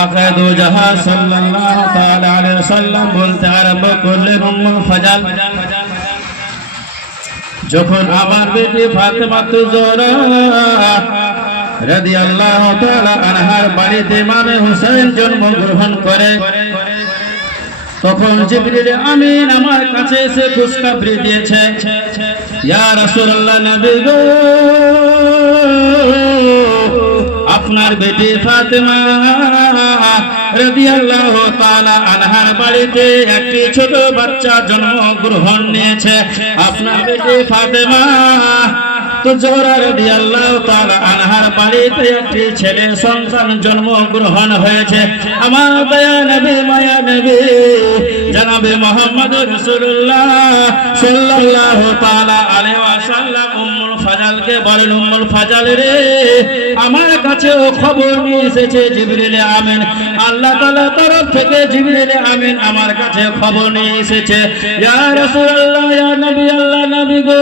আকা দো জাহান সাল্লাল্লাহু তাআলা আলাইহি ওয়াসাল্লাম বলতে আরম্ভ করলেন উম্মুল ফাজাল, যখন আমার বেটি ফাতেমা যোহরা রাদিয়াল্লাহু তাআলা আনহার বাড়িতে ইমামে হুসাইন জন্মগ্রহণ করে, তখন জিবরিল আমিন আমার কাছে এসে খুশখবরি দিয়েছে, ইয়া রাসূলুল্লাহ, নবী গো, আপনার বেটি ফাতেমা রাদিয়াল্লাহু তাআলা আনহার বাড়িতে একটি ছোট বাচ্চা জন্মগ্রহণ নিয়েছে। আপনার বেটি ফাতেমা তো যোহরা রাদিয়াল্লাহু তাআলা আনহার বাড়িতে একটি ছেলে সন্তান জন্মগ্রহণ হয়েছে। আমার দয়া নবী, মায়া নবী জনাবে মুহাম্মদ রাসূলুল্লাহ সাল্লাল্লাহু তাআলা আলাইহি ওয়াসাল্লাম উম্মুল ফাজালকে বলেন, উম্মুল ফাজাল রে, আমার কাছেও খবর নিয়ে এসেছে জিবরিল আমিন, আল্লাহ তাআলার তরফ থেকে জিবরিল আমিন আমার কাছে খবর নিয়ে এসেছে, ইয়া রাসূলুল্লাহ, ইয়া নবী আল্লাহ, নবী গো,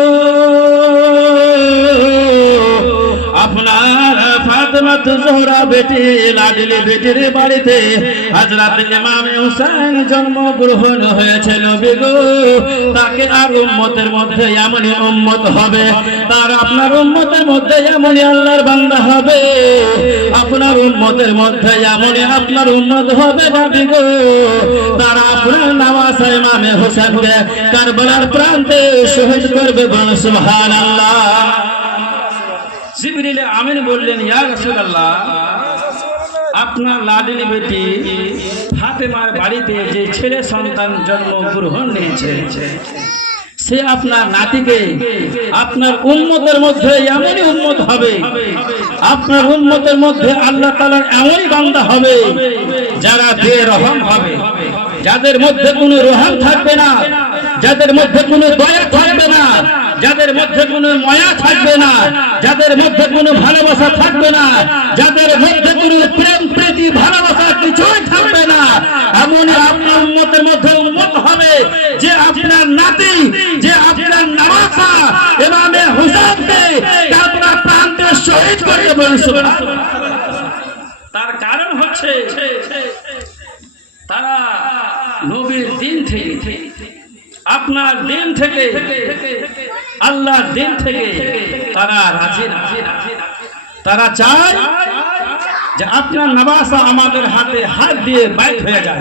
আপনার ফাতেমা যোহরা বেটি লাডলি বেটির বাড়িতে হযরত ইমাম হুসাইন জন্মগ্রহণ হয়েছে। নবী গো, তাকে আর উম্মতের মধ্যে এমনই উম্মত হবে, তার আপনার উম্মতের মধ্যে এমনই আল্লাহর বান্দা হবে, আপনার উম্মতের মধ্যে এমনই আপনার উম্মত হবে। নবী গো, তারা আপনার নওয়াজা ইমাম হুসাইনকে কারবালার প্রান্তে শহীদ করবে। বলেন সুবহানাল্লাহ। জিবরিল আমিন বললেন, ইয়া রাসূলুল্লাহ, আপনার লাডলি বেটি ফাতেমার বাড়িতে যে ছেলে সন্তান জন্মগ্রহণ নিয়েছে, সে আপনার নাতিকে আপনার উম্মতের মধ্যে এমনই উম্মত হবে, আপনার উম্মতের মধ্যে আল্লাহ তাআলার এমনই বান্দা হবে যারা বেরহম হবে, যাদের মধ্যে কোনো রহম থাকবে না, যাদের মধ্যে কোনো দয়া থাকবে না, যাদের মধ্যে কোনো মায়া থাকবে না, যাদের মধ্যে কোনো ভালোবাসা থাকবে না, যাদের মধ্যে কোনো প্রেম প্রীতি ভালোবাসা কিছুই থাকবে না, এমনই আপনার উম্মতের মধ্যে উম্মত হবে যে আপনার নাতি, যে আপনার নওয়াজা ইমামে হুসাইনকে কারবালার প্রান্তে শহীদ করবে। বলেন সুবহানাল্লাহ। তার কারণ হচ্ছে তারা নবীর দিন থেকে, আপনার দিন থেকে, আল্লাহর দিন থেকে তারা রাজি না, তারা চায় যে আপনার নওয়াজা আমাদের হাতে হাত দিয়ে বাইত হয়ে যায়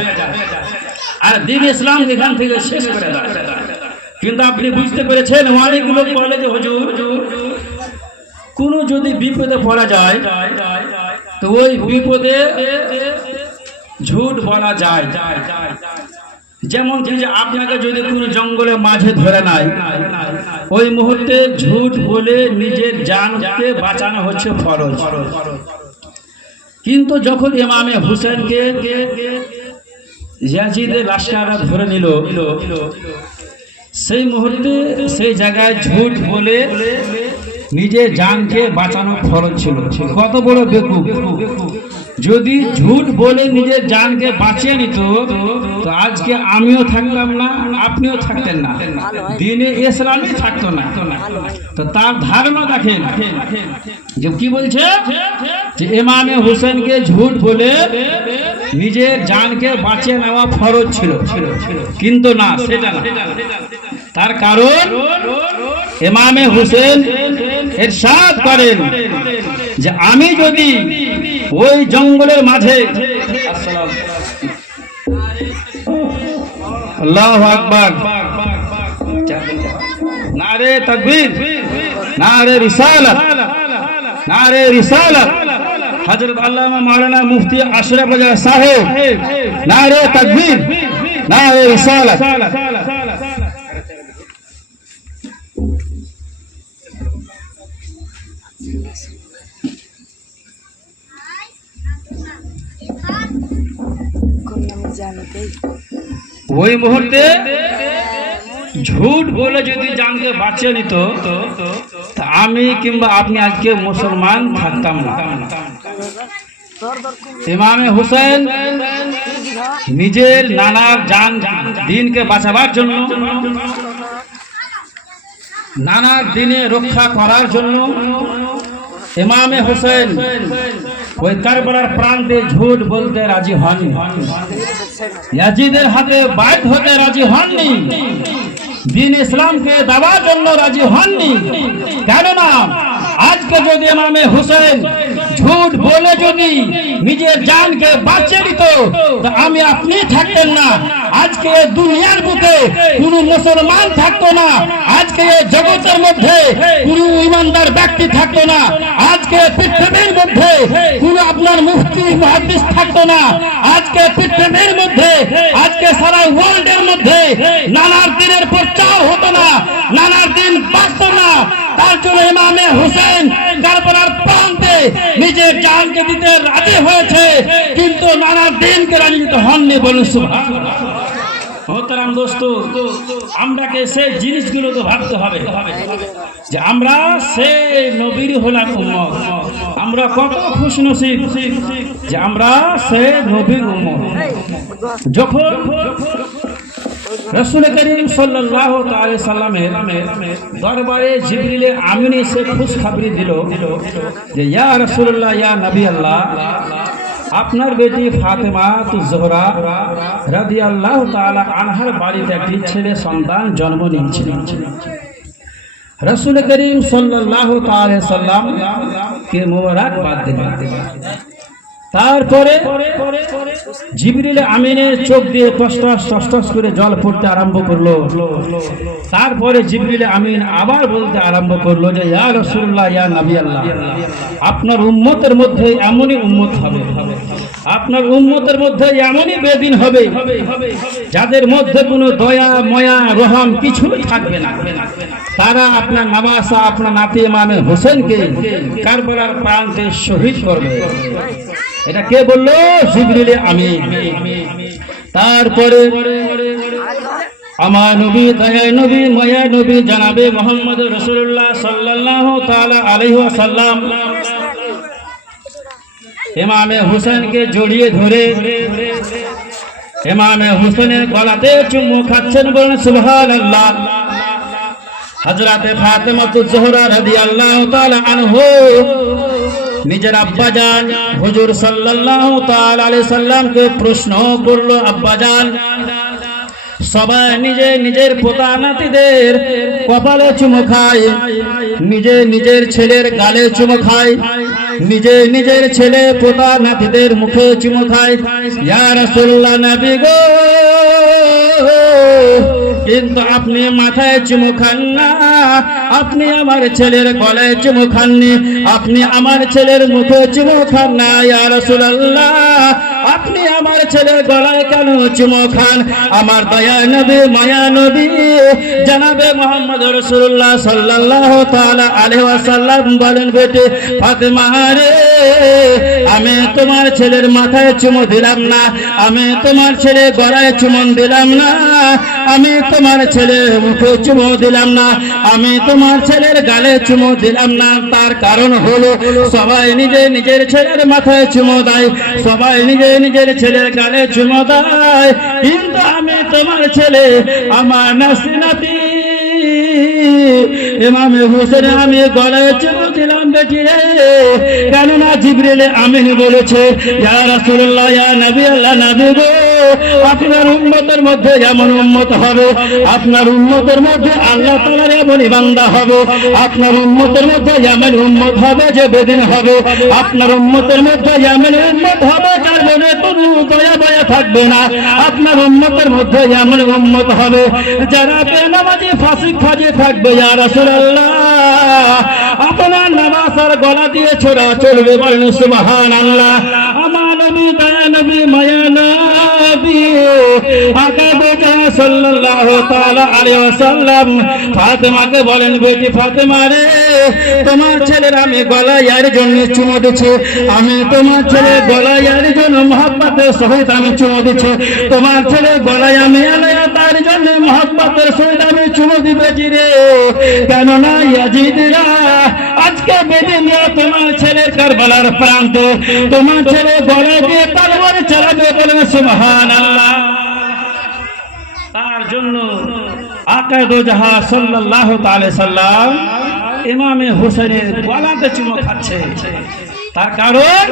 আর দ্বীন ইসলাম এখান থেকে শেষ করে দেয়। কিন্তু আপনি বুঝতে পেরেছেন, অনেক লোক বলে যে হুজুর, কোনো যদি বিপদে পড়া যায় তো ওই বিপদে ঝুট বলা যায়, যেমন কি যে আপনাকে যদি কোনো জঙ্গলের মাঝে ধরে নাই, ওই মুহূর্তে ঝুট বলে নিজের জানকে বাঁচানো হচ্ছে ফরজ। কিন্তু যখন ইমামে হুসাইনকে ইয়াজিদের লাশকারা ধরে নিল, সেই মুহূর্তে সেই জায়গায় ঝুট বলে নিজের জানকে বাঁচানো ফরজ ছিল। কত বড় বেকুব! যদি ঝুট বলে নিজের জানকে বাঁচিয়ে নিত তো আজকে আমিও থাকতাম না, আপনিও থাকতেন না, দ্বীনে ইসলামই থাকতো না। তো তার ধারণা দেখেন যে কি বলছে, যে ইমামে হুসাইনকে ঝুট বলে নিজের জানকে বাঁচিয়ে নেওয়া ফরজ ছিল, কিন্তু না, সেটা না। তার কারণ ইমামে হুসাইন ইরশাদ করেন যে আমি যদি ওই জঙ্গলের মাঝে, আল্লাহু আকবার, নারে তাকবীর, নারে রিসালাত, নারে রিসালাত, হযরত আল্লামা মাওলানা মুফতি আশরাফ সাহেব, নারে তাকবীর, নারে রিসালাত। ওই মুহূর্তে ঝুট বলে যদি জানকে বাঁচিয়ে নিত তা আমি কিংবা আপনি আজকে মুসলমান থাকতাম না। ইমামে হুসাইন নিজের নানার জান দিনকে বাঁচাবার জন্য, নানার দিনে রক্ষা করার জন্য ইমামে হুসাইন ওই কারবালার প্রান্তে ঝুট বলতে রাজি হননি, ইয়াজিদের হাতে বাইত হতে রাজি হননি, দ্বীন ইসলামকে দেওয়ার জন্য রাজি হননি। কেননা আজকে যদি ইমামে হুসেন ঝুট বলে যদি নিজের জানকে বাঁচিয়ে দিত, তো আমি আপনি থাকতেন না, আজকে দুনিয়ার বুকে কোনো মুসলমান থাকতো না, আজকে জগতের মধ্যে কোনো ইমানদার ব্যক্তি থাকতো না, আজকে পৃথিবীর মধ্যে কোনো আপনার মুফতি মুহাদ্দিস থাকতো না, আজকে পৃথিবীর মধ্যে আজকে সারা ওয়ার্ল্ডের মধ্যে নানার দিনের প্রচার হতো না, নানার দিন বাঁচতো না। তার জন্য ইমামে হুসেন কারবালার প্রান্তে নিজের জানকে দিতে রাজি হয়েছে, কিন্তু নানার দিনকে রাজি দিতে হননি। বলুন সুবহানাল্লাহ। মোহতারাম দোস্ত, আমরাকে সেই জিনিসগুলো তো ভাবতে হবে যে আমরা সেই নবীর হলাম উম্মত। আমরা কত খুশনসিব যে আমরা সেই নবীর উম্মত। যখন রাসূল করিম সাল্লাল্লাহু আলাইহি সাল্লামের দরবারে জিবরিল আমিন এসে খুশখবরি দিল যে ইয়া রাসূলুল্লাহ, ইয়া নবী আল্লাহ, আপনার বেটি ফাতেমা জোহরা রাদিয়াল্লাহু তাআলা আনহার বাড়িতে একটি ছেলে সন্তান জন্ম নিয়েছে। রাসূল করিম সাল্লাল্লাহু আলাইহি সাল্লাম কে মোবারকবাদ দিলেন। তারপরে জিবরিল আমিনের চোখ দিয়ে টস করে জল পড়তে আরম্ভ করলো। তারপরে জিবরিল আমিন আবার বলতে আরম্ভ করলো যে ইয়া রাসূলুল্লাহ, ইয়া নবী আল্লাহ, আপনার উম্মতের মধ্যে এমনই উম্মত হবে, আপনার উম্মতের মধ্যে এমনই বেদিন হবে যাদের মধ্যে কোনো দয়া ময়া রহম কিছু থাকবে না। তারা আপনার নওয়াসা, আপনার নাতি ইমামে হোসেনকে কারবালার প্রান্তে শহীদ করবে। এটা কে বললো? জিবরিল আমিন। তারপরে আমার নবী, দয়া নবী, মায়া নবী জনাবে মুহাম্মদ রাসূলুল্লাহ সাল্লাল্লাহু তাআলা আলাইহি ওয়াসাল্লাম ইমামে হোসেনকে জড়িয়ে ধরে ইমামে হোসেনের গলাতে চুমু খাচ্ছেন। বলেন সুবহানাল্লাহ। হযরতে ফাতেমা জোহরা রাদিয়াল্লাহু তাআলা আনহু নিজের আব্বাজান হুজুর সাল্লাল্লাহু তাআলা আলাইহি সাল্লামকে প্রশ্ন করলো, আব্বাজান, সবাই নিজের পোতা নাতিদের কপালে চুমু খায়, নিজের ছেলের গালে চুমু খায়, নিজের ছেলে পোতা নাতিদের মুখে চুমু খায়। ইয়া রাসূলুল্লাহ, নবী গো, কিন্তু আপনি মাথায় চুমু খান না, আপনি আমার ছেলের গলায় চুমু খাননি, আপনি আমার ছেলের মুখে চুমু খান না। ইয়া রাসূলুল্লাহ, আপনি আমার ছেলের গলায় কেন চুমু খান? আমার দয়া নবী, মায়া নবী জনাবে মুহাম্মদ রাসূলুল্লাহ সাল্লাল্লাহু তাআলা আলাইহি ওয়াসাল্লাম বলেন, বেটি ফাতেমা রে, আমি তোমার ছেলের মাথায় চুমু দিলাম না, আমি তোমার ছেলের গলায় চুমু দিলাম না, আমি তোমার ছেলের মুখে চুমু দিলাম না, আমি তোমার ছেলের গালে চুমু দিলাম না। তার কারণ হলো সবাই নিজের ছেলের মাথায় চুমু দেয়, সবাই নিজের ছেলের গালে চুমু দেয়, কিন্তু আমি তোমার ছেলে, আমার নাতি ইমামে হোসেন আমি গলায় চুমু দিলাম বেটি রে। কেননা জিবরিল আমিন বলেছে, ইয়া রাসূলুল্লাহ, ইয়া নবী আল্লাহ, নবী গো, আপনার উম্মতের মধ্যে এমন উম্মত হবে, আপনার উম্মতের মধ্যে আল্লাহ তাআলার এমন বান্দা হবে, আপনার উম্মতের মধ্যে এমন উম্মত হবে যে বেদিন হবে, আপনার উম্মতের মধ্যে এমন উম্মত হবে যার মনে কোনো দয়া মায়া থাকবে না, আপনার উম্মতের মধ্যে এমন উম্মত হবে যারা বেনামাজি ফাসিক ফাজি থাকবে। ইয়া রাসূলুল্লাহ, আপনার নামাজের গলা দিয়ে ছোড়া চলবে। বলেন সুবহানাল্লাহ। আমার নবী, দয়া নবী, মায়া নবী সাল্লাল্লাহু তাআলা আলাইহি ওয়াসাল্লাম ফাতেমাকে বলেন, বেটি ফাতেমা রে, তোমার ছেলের আমি গলায় এর জন্য চুমু দিচ্ছি, আমি তোমার ছেলে গলায় এর জন্য মহব্বতের সহিত আমি চুমু দিচ্ছি, তোমার ছেলে গলায় আমি আলাইয়া তার জন্য মহব্বতের সহিত আমি চুমু দিবেছি রে। কেননা ইয়াজিদরা আজকে বেদিনরা তোমার ছেলের কারবালার প্রান্তে তোমার ছেলে গলায় দিয়ে তরবারি চালাবে। বলেন সুবহানাল্লাহ। তার জন্য আকায়ে দো জাহান সাল্লাল্লাহু তাআলা সাল্লাম ইমামে হোসেনের গলাতে চুমু খাচ্ছে। তার কারণ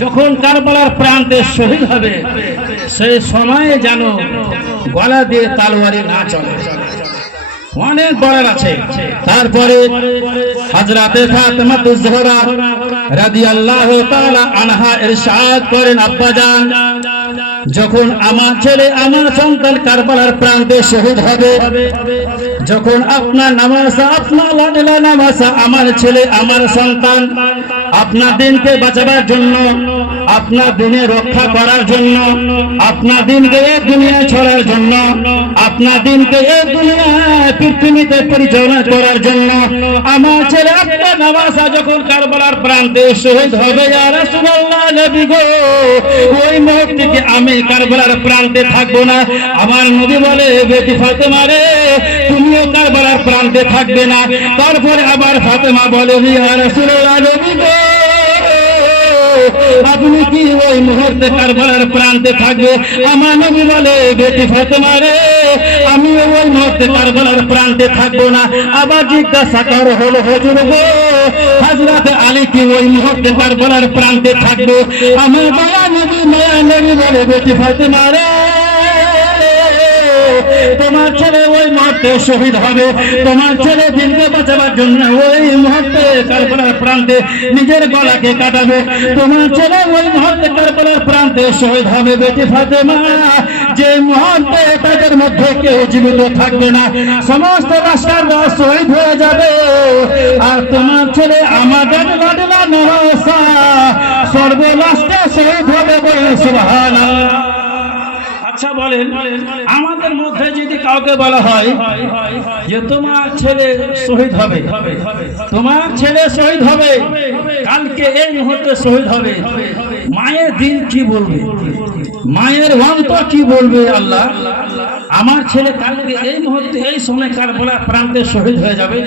যখন কারবালার প্রান্তে শহীদ হবে সেই সময়ে যেন গলা দিয়ে তলোয়ারি না চলে। অনেক বলার আছে। তারপরে হযরতে ফাতেমাতুজ জোহরা রাদিয়াল্লাহু তাআলা আনহা ইরশাদ করেন, আব্বাজান যখন আমার ছেলে আমার সন্তান কারবালার প্রান্তে শহীদ হবে, যখন আপনার নামাজা আপনার লাডলা নামাজা আমার ছেলে আমার সন্তান আপনার দিনকে বাঁচাবার জন্য, আপনার দিনে রক্ষা করার জন্য, আপনার দিনকে এই দুনিয়ায় ছড়ার জন্য, আপনার দিনকে এই দুনিয়ায় পৃথিবীতে পরিচালনা করার জন্য আমার ছেলে আপনার নামাজা যখন কারবালার প্রান্তে শহীদ হবে, ইয়া রাসূলুল্লাহ নবী গো ওই মুহূর্তে আমি কারবালার প্রান্তে থাকবো না। আমার নবী বলে, বেটি ফাতেমা রে তুমিও কারবালার প্রান্তে থাকবে না। তারপরে আবার ফাতেমা বলে, ইয়া রাসূলুল্লাহ নবী গো আপনি কি ওই মুহূর্তে কারবালার প্রান্তে থাকবে? আমার নবী বলে, বেটি ফাতেমা রে আমি ওই মুহূর্তে কারবালার প্রান্তে থাকবো না। আবার জিজ্ঞাসা করা হলো, হুজুর গো হযরত আলী কি ওই মুহূর্তে কারবালার প্রান্তে থাকবে? আমার মায়া নবী বলে, বেটি ফাতেমা রে তোমার ছেলে ওই মুহূর্তে শহীদ হবে, তোমার ছেলে দিনকে বাঁচাবার জন্য ওই মুহূর্তে কারবালার প্রান্তে নিজের গলাকে কাটাবে, তোমার ছেলে ওই মুহূর্তে কারবালার প্রান্তে শহীদ হবে। বেটি ফাতেমা যে মুহূর্তে তাদের মধ্যে কেউ জীবিত থাকবে না, সমস্ত রাষ্ট্ররা শহীদ হয়ে যাবে, আর তোমার ছেলে আমাদের লাডলা নওয়াসা সর্বলাস্টে শহীদ হবে। বলে সুবহানাল্লাহ। আচ্ছা বলেন, আমাদের মধ্যে যদি কাউকে বলা হয় যে তোমার ছেলে শহীদ হবে, তোমার ছেলে শহীদ হবে, কালকে এই মুহূর্তে শহীদ হবে, মায়ের দিল কি বলবে, মায়ের অন্তর কি বলবে? আল্লাহ আমার ছেলে কালকে এই মুহূর্তে এই সময় কারবালার প্রান্তে শহীদ হয়ে যাবে,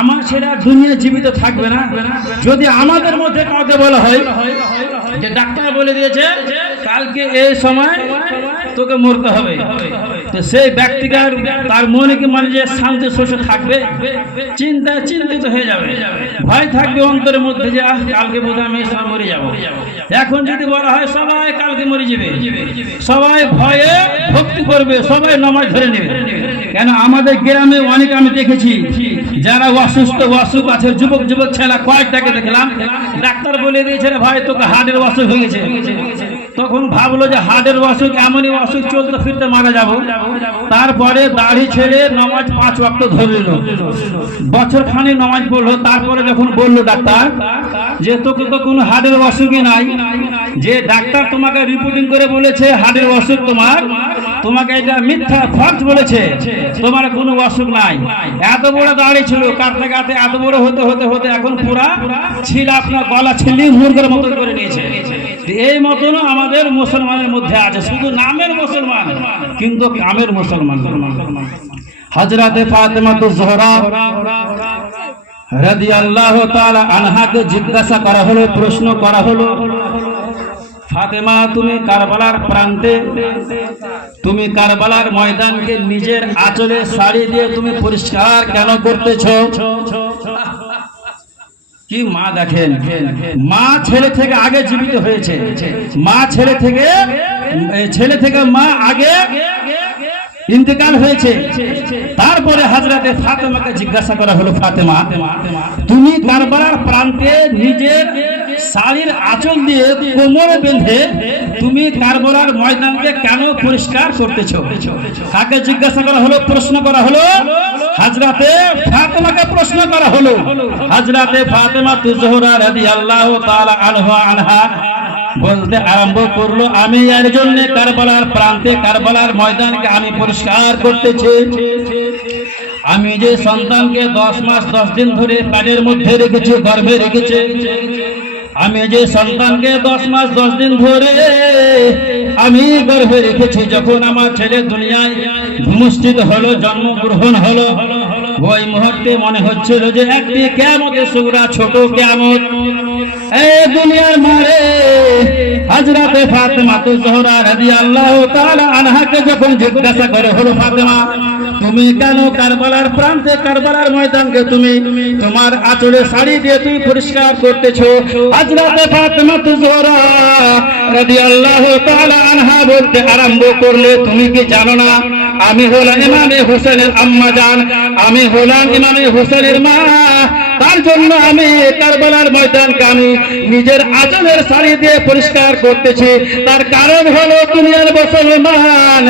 আমার ছেলে আর দুনিয়া জীবিত থাকবে না। যদি আমাদের মধ্যে কাউকে বলা হয় যে ডাক্তার বলে দিয়েছে কালকে এই সময় তোকে মরতে হবে, তো সেই ব্যক্তিকার তার মনে কি মানে যে শান্তি শোষে থাকবে, চিন্তায় চিন্তিত হয়ে যাবে, ভয় থাকবে অন্তরের মধ্যে যে কালকে বোধ আমি এই সময় মরে যাবো। এখন যদি বলা হয় সবাই কালকে মরে যাবে, সবাই ভয়ে ভক্তি করবে, সবাই নামাজ ধরে নেবে। কেন আমাদের গ্রামে অনেক আমি দেখেছি যারা অসুস্থ অসুখ আছে, যুবক যুবক ছেলে কয়েকটাকে দেখলাম ডাক্তার বলে দিয়েছে রে ভাই তোকে হার্টের অসুখ হয়ে গেছে, তখন ভাবলো যে হার্টের অসুখ এমনই অসুখ চলতে ফিরতে মারা যাব। তারপরে দাড়ি ছেড়ে নামাজ 5 ওয়াক্ত ধরে নিল, বছর খানি নামাজ পড়লো। তারপরে যখন বললো ডাক্তার যে তোকে তো কোনো হার্টের অসুখই নাই, যে ডাক্তার তোমাকে রিপোর্টিং করে বলেছে হার্টের অসুখ তোমার, তোমাকে এটা মিথ্যা ফলস বলেছে, তোমার কোনো অসুখ নাই। এত বড় দাড়ি ছিল, কাটতে কাটতে এত বড় হতে হতে হতে এখন পুরা ছিল আপনার গলা ছিলি মুরগের মতো করে নিয়েছে। এই মতন আমাদের মুসলমানের মধ্যে আছে, শুধু নামের মুসলমান কিন্তু কামের মুসলমান। হযরতে ফাতেমাতুজ জোহরা রাদিয়াল্লাহু তাআলা আনহাকে জিজ্ঞাসা করা হলো, প্রশ্ন করা হলো, ফাতেমা তুমি কারবালার প্রান্তে, তুমি কারবালার ময়দানকে নিজের আঁচলে শাড়ি দিয়ে তুমি পরিষ্কার কেন করতেছো? কি মা দেখেন, মা ছেলে থেকে আগে জীবিত হয়েছে, মা ছেলে থেকে মা আগে ইন্তেকাল হয়েছে। তারপরে হযরতে ফাতেমাকে জিজ্ঞাসা করা হলো, ফাতেমা তুমি কারবালার প্রান্তে নিজের শাড়ির আঁচল দিয়ে কোমরে বেঁধে তুমি কারবালার ময়দানকে কেন পরিষ্কার করতেছো? কাকে জিজ্ঞাসা করা হলো? প্রশ্ন করা হলো হযরতে ফাতেমাকে প্রশ্ন করা হলো। হযরতে ফাতেমাতুজ জোহরা রাদিয়াল্লাহু তাআলা আনহা বলতে আরম্ভ করলো, আমি এর জন্য কারবালার প্রান্তে কারবালার ময়দানকে আমি পরিষ্কার করতেছি। আমি যে সন্তানকে 10 মাস 10 দিন ধরে পেটের মধ্যে রেখেছি, গর্ভে রেখেছি, আমি যে সন্তানকে 10 মাস 10 দিন ধরে আমি গর্ভে রেখেছি, যখন আমার ছেলে দুনিয়ায় ভূমিষ্ঠিত হলো, জন্মগ্রহণ হলো, ওই মুহূর্তে মনে হচ্ছিল যে একটি কিয়ামতের সুরা, ছোট কিয়ামত। এই দুনিয়ার মারে হযরতে ফাতেমাতুজ জোহরা রাদিয়াল্লাহু তাআলা আনহাকে যখন জিজ্ঞাসা করে হলো, ফাতেমা তুমি কেন কারবালার প্রান্তে কারবালার ময়দানকে তুমি তোমার আঁচলে শাড়ি দিয়ে তুমি পরিষ্কার করতেছো? হযরত ফাতেমা জোহরা রাদিয়াল্লাহু তাআলা আনহা বলতে আরম্ভ করলে, তুমি কি জানো না আমি হলাম ইমামে হোসেনের আম্মা জান, আমি হলাম ইমামে হোসেনের মা, তার জন্য আমি কারবালার ময়দানকে আমি নিজের আঁচলের শাড়ি দিয়ে পরিষ্কার করতেছি। তার কারণ হলো দুনিয়ার মুসলমান,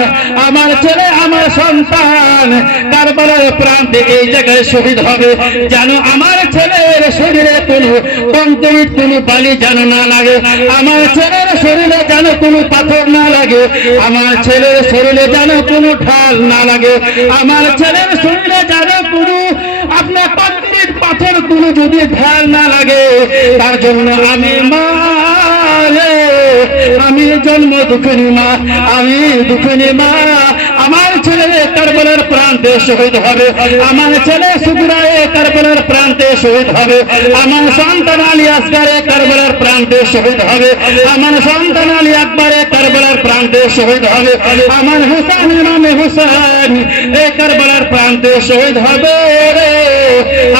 আমার ছেলে আমার সন্তান কারবালার প্রান্তে এই জায়গায় শহীদ হবে, যেন আমার ছেলের শরীরে কোনো কংক্রিট কোনো বালি যেন না লাগে, আমার ছেলের শরীরে যেন কোনো পাথর না লাগে, আমার ছেলের শরীরে যেন কোনো ঢাল না লাগে, আমার ছেলের শরীরে যেন কোনো আপনার কংক্রিট পাথর কোনো যদি ঢাল না লাগে। তার জন্য আমি মা, আমি জন্ম দুঃখিনী মা, আমি দুঃখিনী মা, আমার ছেলে কারবালার প্রান্তে শহীদ হবে, আমার ছেলে সুবরায়ে কারবালার প্রান্তে শহীদ হবে, আমার সন্তান আলী আসগারে কারবালার প্রান্তে শহীদ হবে, আমার সন্তান আলী আকবরে কারবালার প্রান্তে শহীদ হবে, আমার হুসাইন ইমামে হুসাইন এই কারবালার প্রান্তে শহীদ হবে রে।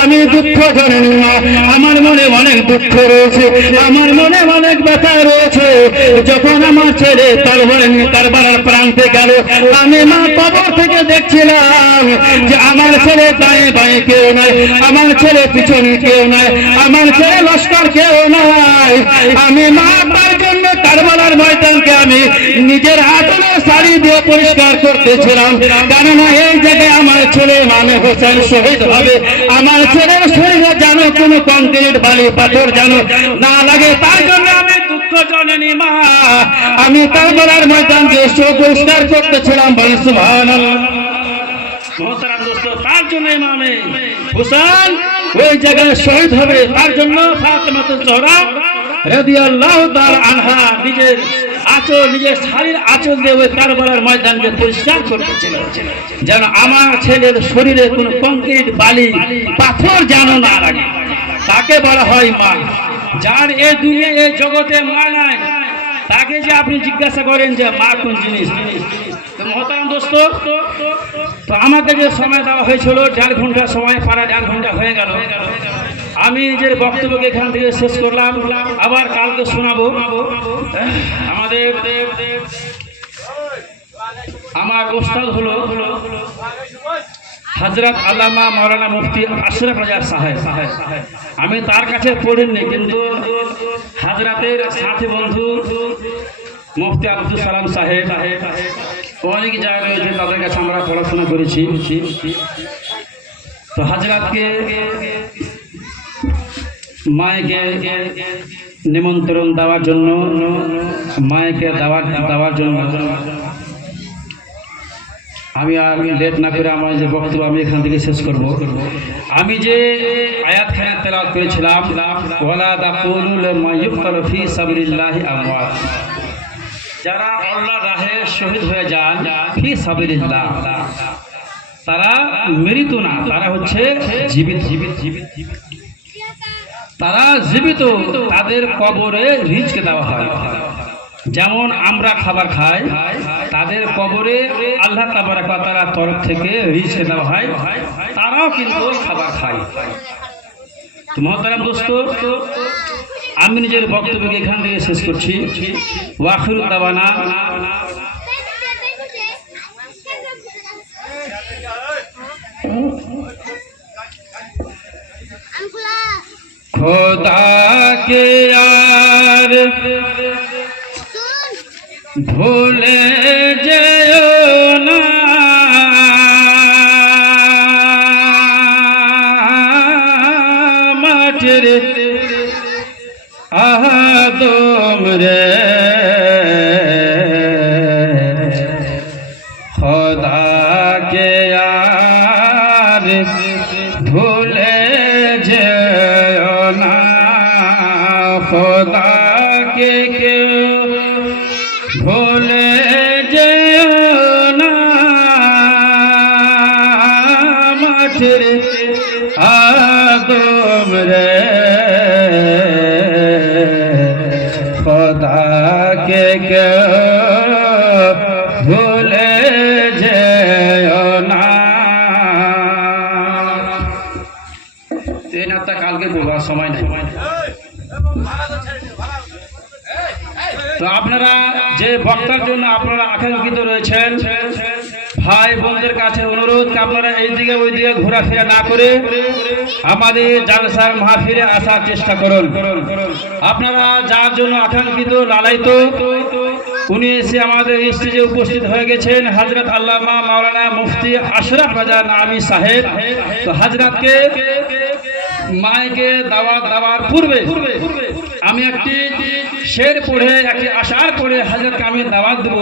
আমি দুঃখ জননী মা, আমার মনে অনেক দুঃখ রয়েছে, আমার মনে অনেক ব্যথা রয়েছে। যখন আমার ছেলে কারবালার প্রান্তে গেল, আমি মা কবর থেকে দেখছিলাম যে আমার ছেলে দাঁয়ে বাঁয়ে কেউ নাই, আমার ছেলে পিছনে কেউ নাই, আমার ছেলে লস্কর কেউ নাই। আমি মা তার জন্য কারবালার ময়দানকে আমি নিজের আঁচলের শাড়ি দিয়ে পরিষ্কার করতেছিলাম, কেননা এই জায়গায় আমার ছেলে ইমামে হোসেন শহীদ হবে, আমার ছেলের শরীরে যেন কোনো কংক্রিট বালি পাথর যেন না লাগে। তার জন্য আমি দুঃখ জননী মা, আমি কারবালার ময়দানকে পরিষ্কার করতেছিলাম। বলি সুবহানাল্লাহ। মোহতারাম দোস্ত, তার জন্য ইমামে হোসেন ওই জায়গায় শহীদ হবে, তার জন্য ফাতেমা জোহরা রাদিয়াল্লাহু তাআলা আনহা নিজের আঁচল, নিজের শাড়ির আঁচল দিয়ে ওই কারবালার ময়দানকে পরিষ্কার করতেছিল, যেন আমার ছেলের শরীরে কোনো কংক্রিট বালি পাথর যেন না লাগে। তাকে বলা হয় মা। যার এই দুনিয়া এই জগতে মা নাই, তাকে যে আপনি জিজ্ঞাসা করেন যে মা কোন জিনিস। মোহতারাম দোস্ত, তো আমাকে যে সময় দেওয়া হয়েছিল 1.5 ঘন্টা সময়, প্রায় 1.5 ঘন্টা হয়ে গেল। আমি নিজের বক্তব্যকে এখান থেকে শেষ করলাম, আবার কালকে শোনাবো। আমাদের আমার ওস্তাদ হলো হযরত আল্লামা মাওলানা মুফতি আশরাফ রাজা সাহেব। আমি তার কাছে পড়িনি, কিন্তু হযরতের সাথী বন্ধু মুফতি আব্দুল সালাম সাহেব অনেক জায়গায় রয়েছে, তাদের কাছে আমরা পড়াশোনা করেছি। তো হযরতকে মায়েকে নিমন্ত্রণ দেওয়ার জন্য, মায়েকে দেওয়ার জন্য আমি আর লেট না করে আমার যে বক্তব্য আমি এখান থেকে শেষ করব। আমি যে আয়াতখানা তেলাওয়াত করেছিলাম, ওয়ালা তাকুলু লিমা ইউকতালু ফি সাবিলিল্লাহি আমওয়াত, যারা আল্লাহর রাহে শহীদ হয়ে যান ফি সাবিলিল্লাহ, তারা মৃত না, তারা হচ্ছে জীবিত। তারা জীবিত, তাদের কবরে রিজক দেওয়া হয়। যেমন আমরা খাবার খাই, তাদের কবরে আল্লাহ তাবারাক ওয়া তাআলার তরফ থেকে রিজক দেওয়া হয়, তারাও কিন্তু খাবার খায়। তো মোহতারাম দোস্ত, আমি নিজের বক্তব্যকে এখান থেকে শেষ করছি। ওয়াখিরু দাওয়ানা খোদা কে यार ভুলে যেও না, মাটির আদম রে, খোদা কে यार ভুলে যেও না, খোদা কে কেউ ভুলে যেও না, মাটির আদম রে, খোদা কে কেউ ভুলে যেও না। আপনারা যে বক্তার জন্য আপনারা আকাঙ্ক্ষিত রয়েছেন, ভাই বোনদের কাছে অনুরোধ, আপনারা এইদিকে ওইদিকে ঘোরাফেরা না করে আমাদের জালসার মাহফিলে আসার চেষ্টা করুন। আপনারা যার জন্য আকাঙ্ক্ষিত লালায়িত, উনি এসে আমাদের স্টেজে উপস্থিত হয়ে গেছেন, হযরত আল্লামা মাওলানা মুফতি আশরাফ রাজা নামি সাহেব। তো হযরতকে মাইকে দাওয়াত দেওয়ার পূর্বে আমি একটি শের পড়ে, একটি আশার পড়ে হযরতকে আমি দাওয়াত দেব।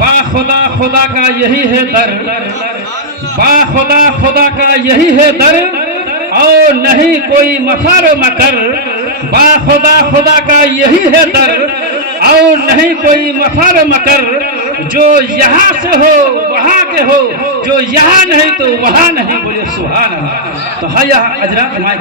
बा खुदा खुदा का यही है दर, बा खुदा खुदा का यही है दर, और नहीं कोई मफार मकर। बा खुदा खुदा का यही है दर, और नहीं कोई मफार मकर। जो यहाँ से हो वहाँ के हो, जो यहाँ नहीं तो वहाँ नहीं, बोले सुभान अल्लाह। तो हया हजरत माइक